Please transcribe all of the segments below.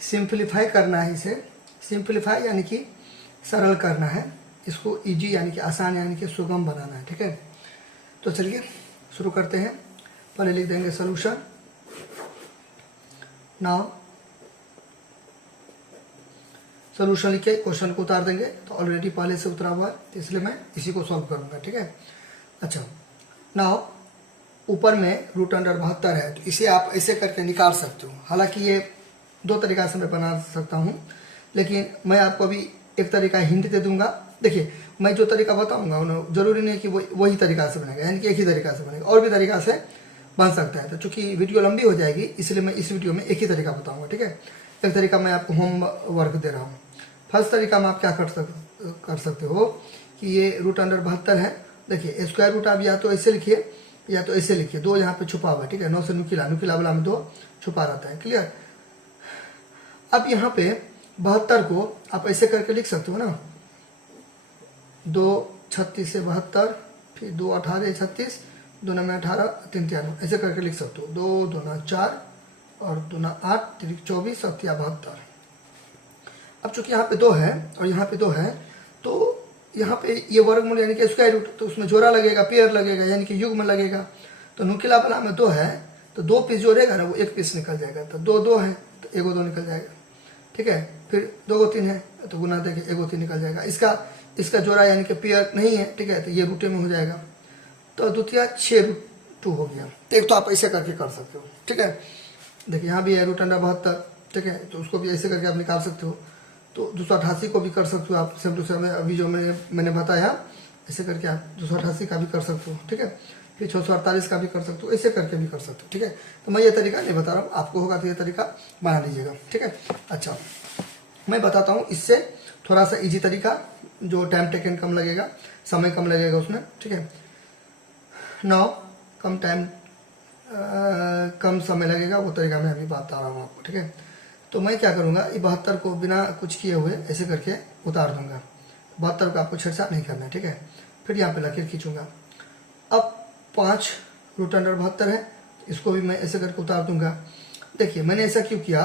Simplify करना है इसे। सिंप्लीफाई यानी कि सरल करना है, इसको इजी यानी कि आसान यानी कि सुगम बनाना है। ठीक है, तो चलिए शुरू करते हैं। पहले लिख देंगे सोल्यूशन। नाउ सोल्यूशन लिख के क्वेश्चन को उतार देंगे, तो ऑलरेडी पहले से उतरा हुआ है, तो इसलिए मैं इसी को सॉल्व करूंगा। ठीक है, अच्छा नाउ ऊपर में रूट अंडर 72 है, तो इसे आप ऐसे करके निकाल सकते हो। हालांकि ये दो तरीका से मैं बना सकता हूँ, लेकिन मैं आपको अभी एक तरीका हिंट दे दूंगा। देखिए, मैं जो तरीका बताऊंगा जरूरी नहीं कि वही तरीका से बनेगा, यानी कि एक ही तरीका से बनेगा, और भी तरीका से बन सकता है। तो चूंकि वीडियो लंबी हो जाएगी, इसलिए मैं इस वीडियो में एक ही तरीका बताऊंगा। ठीक है, एक तरीका मैं आपको होम वर्क दे रहा हूँ। फर्स्ट तरीका में आप क्या कर सकते हो कि ये रूट अंडर 72 है। देखिए, स्क्वायर रूट आप या तो ऐसे लिखिए या तो ऐसे लिखिए, दो यहाँ पे छुपा हुआ है। ठीक है, 9 से नुकीला वाला में 2 छुपा रहता है। क्लियर। अब यहाँ पे 72 को आप ऐसे करके लिख सकते हो ना, 2 36 से 72, फिर 2 18 36, 2 9 18, 3 93, ऐसे करके लिख सकते हो। 2 2 9 4 और 2 9 8 3 24 7 72। अब चूंकि यहाँ पे 2 है और यहाँ पे 2 है, तो यहाँ पे ये वर्गमूल यानी कि स्क्वायर रूट, तो उसमें जोड़ा लगेगा, पेयर लगेगा, यानी कि युग्म लगेगा। तो नुकीला वाला में 2 है, तो 2 पीस जोड़ेगा ना, वो 1 पीस निकल जाएगा। तो 2 2 है तो 1 2 निकल जाएगा। ठीक है, फिर 2 3 है तो गुना देके 1 3 निकल जाएगा। इसका जोड़ा यानी कि पेयर नहीं है। ठीक है, तो ये रूटे में हो जाएगा, तो द्वितीय 6 रूट 2 हो गया। एक तो आप ऐसे करके कर सकते हो। ठीक है, देखिए यहाँ भी है रूट अंडर 72। ठीक है, तो उसको भी ऐसे करके आप निकाल सकते हो। तो 288 को भी कर सकते हो आप, सेम टू सेम अभी जो मैंने बताया, ऐसे करके आप 288 का भी कर सकते हो। ठीक है, फिर 648 का भी कर सकते हो, ऐसे करके भी कर सकते हो। ठीक है, तो मैं ये तरीका नहीं बता रहा हूँ, आपको होगा तो ये तरीका बना लीजिएगा। ठीक है, अच्छा मैं बताता हूँ इससे थोड़ा सा इजी तरीका, जो टाइम टेकन कम लगेगा, समय कम लगेगा उसमें। ठीक है, नाउ कम समय लगेगा, वो तरीका मैं अभी बता रहा हूँ आपको। ठीक है, तो मैं क्या करूँगा, ये 72 को बिना कुछ किए हुए ऐसे करके उतार दूंगा। 72 को आपको छेड़छाड़ नहीं करना है। ठीक है, फिर यहाँ पे लकीर खींचूंगा। अब 5 रूट अंडर 72 है, इसको भी मैं ऐसे करके उतार दूंगा। देखिए, मैंने ऐसा क्यों किया,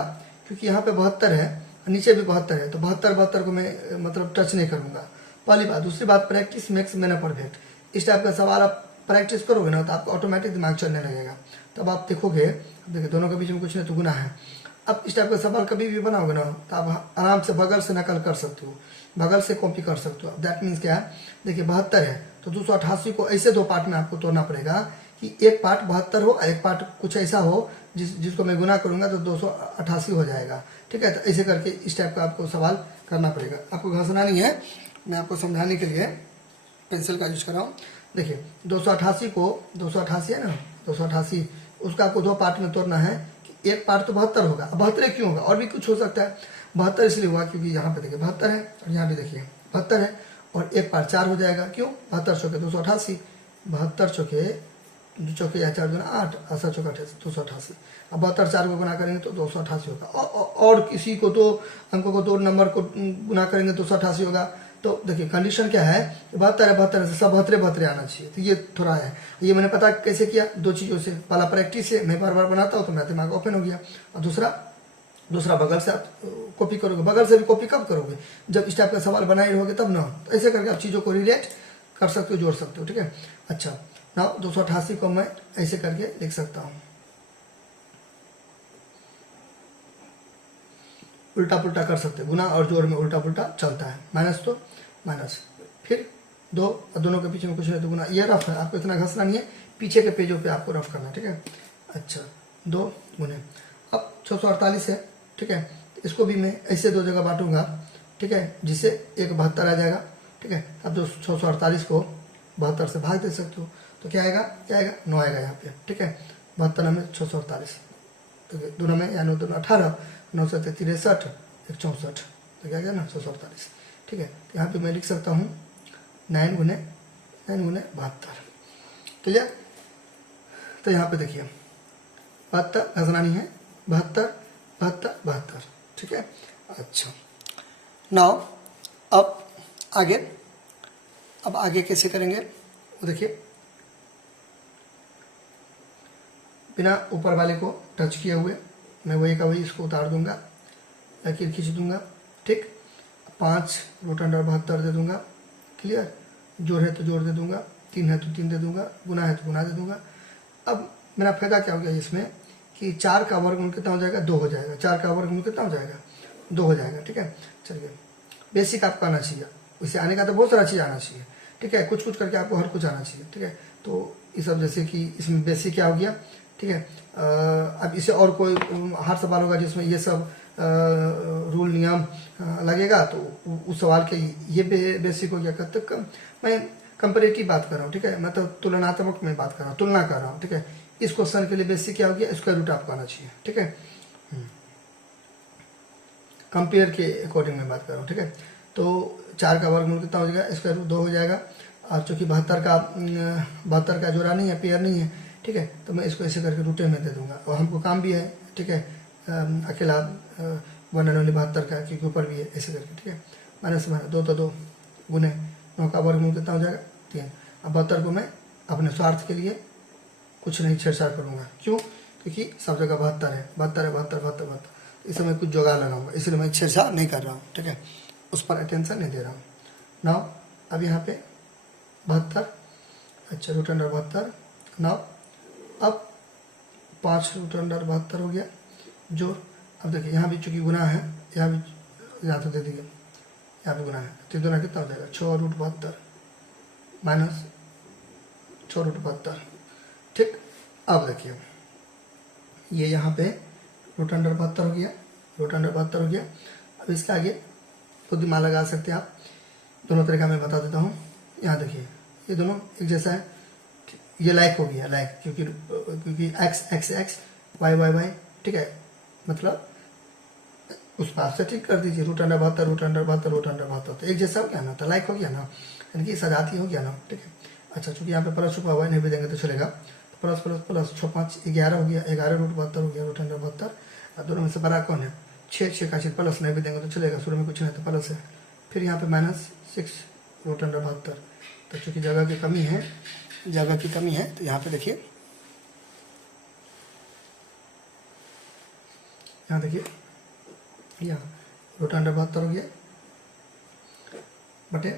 क्योंकि यहाँ पे 72 है, नीचे भी 72 है, तो 72 को मैं मतलब टच नहीं करूँगा, पहली बात। दूसरी बात, प्रैक्टिस मेक्स मैन परफेक्ट। इस टाइप का सवाल आप प्रैक्टिस करोगे ना, तो आपको ऑटोमेटिक दिमाग चलने लगेगा। तब आप देखोगे, देखिए दोनों के बीच में कुछ नहीं तो गुना है। अब इस टाइप का सवाल कभी भी बनाओगे ना, तो आप आराम से बगल से नकल कर सकते हो, बगल से कॉपी कर सकते हो। दैट मीन्स क्या है, देखिए 72 है, तो 288 को ऐसे 2 पार्ट में आपको तोड़ना पड़ेगा कि एक पार्ट 72 हो, एक पार्ट कुछ ऐसा हो जिसको मैं गुना करूंगा तो 288 हो जाएगा। ठीक है, तो ऐसे करके इस टाइप का आपको सवाल करना पड़ेगा। आपको घसना नहीं है, मैं आपको समझाने के लिए पेंसिल का यूज कर रहा हूँ। देखिए 288 को, 288 है ना, 288 उसका आपको 2 पार्ट में तोड़ना है। एक पार्ट तो 72 होगा, 72 क्यों होगा, और भी कुछ हो सकता है। 72 इसलिए हुआ क्योंकि यहाँ पे देखिए 72 है और यहाँ पे देखिए 72 है, और एक पार्ट 4 हो जाएगा। क्यों, 72 चौके 288, 72 चौके या 4 गुना 8, 8 चौका 288। अब 72 4 को गुना करेंगे तो 288 होगा, और किसी को तो अंकों को 2 नंबर को गुना करेंगे 288 होगा। तो देखिए कंडीशन क्या है, 72 से सब 72 आना चाहिए। तो ये थोड़ा है, ये मैंने पता कैसे किया, 2 चीज़ों से। पहला प्रैक्टिस से, मैं बार बार बनाता हूँ तो मेरा दिमाग ओपन हो गया, और दूसरा बगल से आप कॉपी करोगे। बगल से भी कॉपी कब करोगे, जब इस टाइप का सवाल बनाए रहोगे तब ना। तो ऐसे करके आप चीज़ों को रिलेट कर सकते हो, जोड़ सकते हो। ठीक है, अच्छा ना 288 को मैं ऐसे करके लिख सकता हूँ, उल्टा पुल्टा कर सकते हैं। गुना और जोड़ में उल्टा पुल्टा चलता है, माइनस तो माइनस, फिर 2, दोनों के पीछे में कुछ नहीं तो गुना। ये रफ है, आपको इतना घसना नहीं है, पीछे के पेजों पे आपको रफ करना है। ठीक है, अच्छा 2 गुने, अब 648 है। ठीक है, इसको भी मैं ऐसे 2 जगह बांटूंगा। ठीक है, जिससे एक 72 आ जाएगा। ठीक है, अब 648 को 72 से भाग दे सकते हो, तो क्या आएगा, 9 आएगा यहाँ पे। ठीक है, 72 में 648, तो दोनों में या 9 2 18, 9 7 63, 1 64, तो क्या गया ना 648। ठीक है, तो यहाँ पे मैं लिख सकता हूँ 9 गुने 72। क्लियर। तो यहाँ पे देखिए 72 घसना नहीं है, 72। ठीक है, अच्छा नाउ अब आगे कैसे करेंगे, देखिए बिना ऊपर वाले को टच किए हुए मैं वही का वही इसको उतार दूंगा। लकीर खींच दूंगा, ठीक। 5 √72 दे दूंगा, क्लियर। जोड़ है तो जोड़ दे दूंगा, 3 है तो 3 दे दूंगा, गुना है तो गुना दे दूंगा। अब मेरा फायदा क्या हो गया इसमें कि 4 का वर्गमूल कितना हो जाएगा, 2 हो जाएगा। 4 का वर्गमूल कितना हो जाएगा, 2 हो जाएगा, ठीक है। चलिए, बेसिक आपको आना चाहिए, उसे आने का तो बहुत सारा चीज़ आना चाहिए, ठीक है। कुछ कुछ करके आपको हर कुछ आना चाहिए, ठीक है। तो ये सब जैसे कि इसमें बेसिक क्या हो गया, ठीक है। अब इसे और कोई हर सवाल होगा जिसमें ये सब रूल नियम लगेगा, तो उस सवाल के ये बेसिक हो गया। कब तक मैं कंपेरेटिव बात कर रहा हूँ, ठीक है, मैं तो तुलनात्मक में बात कर रहा हूँ, तुलना कर रहा हूँ, ठीक है। इस क्वेश्चन के लिए बेसिक क्या हो गया, स्क्वायर रूट आपको आना चाहिए, ठीक है। कंपेयर के अकॉर्डिंग मैं बात कर रहा हूँ, ठीक है। तो 4 का वर्गमूल कितना हो जाएगा, स्क्वायर रूट 2 हो जाएगा। और चूँकि 72 का जोड़ा नहीं है, पेयर नहीं है, ठीक है, तो मैं इसको ऐसे करके रूटे में दे दूंगा। और हमको काम भी है, ठीक है, अकेला 1/72 का, क्योंकि ऊपर भी है, ऐसे करके, ठीक है। माइनस 2 तो 2 गुने 9 का वर्गमूल कितना हो जाएगा, 3। अब 72 को मैं अपने स्वार्थ के लिए कुछ नहीं छेड़छाड़ करूँगा, क्यों, क्योंकि सब जगह 72 है, 72 इस समय कुछ जुगाड़ लगाऊंगा, इसलिए मैं छेड़छाड़ नहीं कर रहा हूँ, ठीक है, उस पर अटेंशन नहीं दे रहा हूँ। नाउ अब यहाँ पे 72, अच्छा √72, नाउ अब 5 √72 हो गया जोड़। अब देखिए यहाँ भी चूंकि गुना है, यहाँ भी यहाँ तो दे दिए, यहाँ पे गुना है, तो दोनों कितना हो जाएगा, 6 √72 माइनस 6 √72, ठीक। अब देखिए ये यहाँ पे √72 हो गया, √72 हो गया। अब इसके आगे तो दिमाग लगा सकते हैं आप, दोनों तरीका मैं बता देता हूँ। यहाँ देखिए ये दोनों एक जैसा है, ये लाइक हो गया, लाइक, क्योंकि x y, ठीक है, मतलब उस पास से ठीक कर दीजिए, √72 तो एक जैसा हो गया ना, तो लाइक हो गया ना, यानी कि सजाती हो गया ना, ठीक है। अच्छा, चूंकि यहाँ पे प्लस छुपा हुआ है, नहीं भी देंगे तो चलेगा, तो प्लस प्लस प्लस 6 5 11 हो गया, 11 √72 हो गया, √72। अब दोनों में से बड़ा कौन है, 6 का 6 प्लस नहीं भी देंगे तो चलेगा, शुरू में कुछ नहीं तो प्लस है, फिर यहाँ पे -6 √72। तो चूँकि जगह की कमी है, तो यहाँ पे देखिए, यहाँ देखिए, यहाँ √72 हो गया बटे,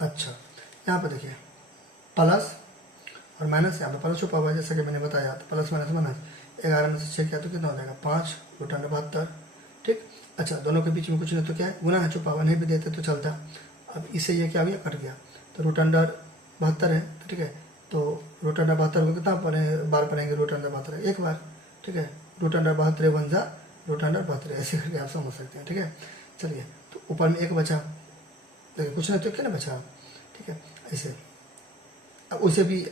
अच्छा यहाँ पे देखिए प्लस और माइनस, यहाँ पे प्लस छुपा हुआ है जैसा कि मैंने बताया, तो प्लस माइनस माइनस, 11 में से 6 किया तो कितना हो जाएगा, 5 √72, ठीक। अच्छा, दोनों के बीच में कुछ नहीं तो क्या है, गुना है, छुपा हुआ नहीं भी देते तो चलता। अब इससे ये क्या हो गया, कट गया, तो √72 है, ठीक है। तो √72 को कितना बार पढ़ेंगे, √72 एक बार, ठीक है, √72 1 जा √72, ऐसे करके आप समझ सकते हैं, ठीक है। चलिए, तो ऊपर में 1 बचा, देखिए कुछ नहीं तो क्या ना बचा, ठीक है, ऐसे। अब उसे भी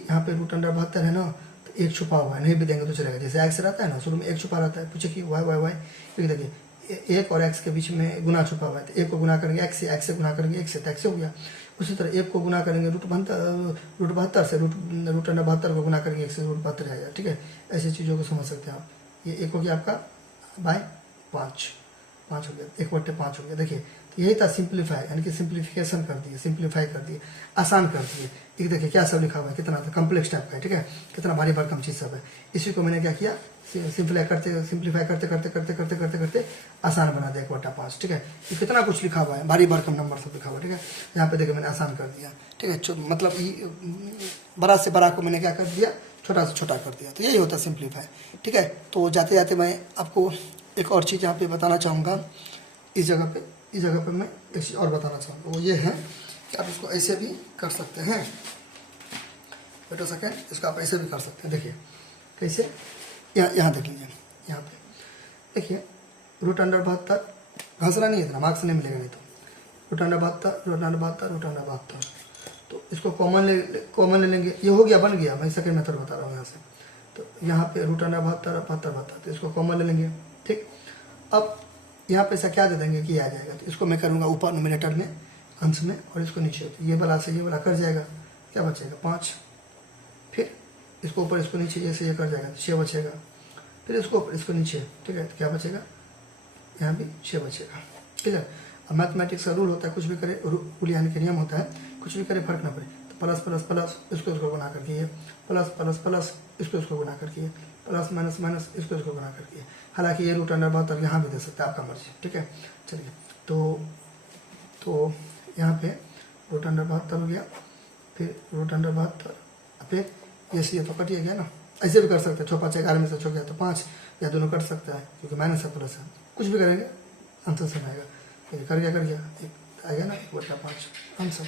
यहाँ पे √72 है ना, तो 1 छुपा हुआ है, नहीं भी देंगे तो चलेगा, जैसे x रहता है ना, शुरू में 1 छुपा रहता है, पूछे कि y, क्योंकि देखिए 1 और x के बीच में गुना छुपा हुआ है, तो 1 को गुना करेंगे x से गुना करेंगे 1 से, तो x से हो गया। उसी तरह 1 को गुना करेंगे √72 से, √72 को गुना करेंगे 1 से, √72 आएगा, ठीक है। ऐसी चीज़ों को समझ सकते हैं आप। ये 1 हो गया आपका बाय 5 हो गया, 1/5 हो गया। देखिए, तो यही था सिंप्लीफाई, यानी कि सिंप्लीफिकेशन कर दिए, सिंप्लीफाई कर दिए, आसान कर दिए। एक देखिए क्या सब लिखा हुआ है, कितना कम्प्लेक्स टाइप का है, ठीक है, कितना भारी भरकम चीज़ सब है। इसी को मैंने क्या किया, सिंप्लीफाई करते आसान बना दिया 1/5, ठीक है। ये कितना कुछ लिखा हुआ है, भारी भरकम नंबर सब लिखा हुआ है, ठीक है। यहाँ पे देखिए मैंने आसान कर दिया, ठीक है, मतलब बड़ा से बड़ा को मैंने क्या कर दिया, छोटा से छोटा कर दिया, तो यही होता है सिंप्लीफाई, ठीक है। तो जाते जाते मैं आपको एक और चीज़ यहाँ पे बताना चाहूँगा, इस जगह पे मैं एक चीज़ और बताना चाहूँगा, वो ये है कि आप इसको ऐसे भी कर सकते हैं, वेट अ सेकेंड, इसको आप ऐसे भी कर सकते हैं। देखिए कैसे, यहाँ देख लीजिए, यहाँ पे देखिए √72, घंसना नहीं है इतना, मार्क्स नहीं मिलेगा नहीं तो, √72, तो इसको कॉमन ले लेंगे, ये हो गया, बन गया, मैं सेकेंड मेथड बता रहा हूँ यहाँ से। तो यहाँ पे √72 तो इसको कॉमन ले लेंगे, ठीक। अब यहाँ पे ऐसा क्या दे देंगे कि आ जाएगा, तो इसको मैं करूँगा ऊपर नोमिनेटर में, अंश में, और इसको नीचे, तो ये वाला से ये वाला कर जाएगा, क्या बचेगा 5, फिर इसको ऊपर इसको नीचे, जैसे ये कर जाएगा तो 6 बचेगा, फिर इसको ऊपर इसको नीचे, ठीक है, तो क्या बचेगा, यहाँ भी 6 बचेगा, क्लियर। अब मैथमेटिक्स का रूल होता है, कुछ भी करे, रूल यानी कि नियम होता है, कुछ भी करे फर्क ना पड़े, तो प्लस प्लस प्लस इसको गुना करके ये, प्लस प्लस प्लस इसको गुना करके ये, प्लस माइनस माइनस इसको बना करके, हालांकि ये रूट अंडर 72 यहाँ भी दे सकते हैं, आपका मर्जी, ठीक है। चलिए तो यहाँ पे रूट अंडर 72 हो गया, फिर रूट अंडर 72, फिर ये सी तो कटिए गया ना, ऐसे भी कर सकते हैं, 6 5 11 में से 6 गया तो 5, या दोनों कट सकता है क्योंकि माइनस है प्लस है, कुछ भी करेंगे आंसर सेम आएगा। कर गया एक आएगा ना 1/5 आंसर।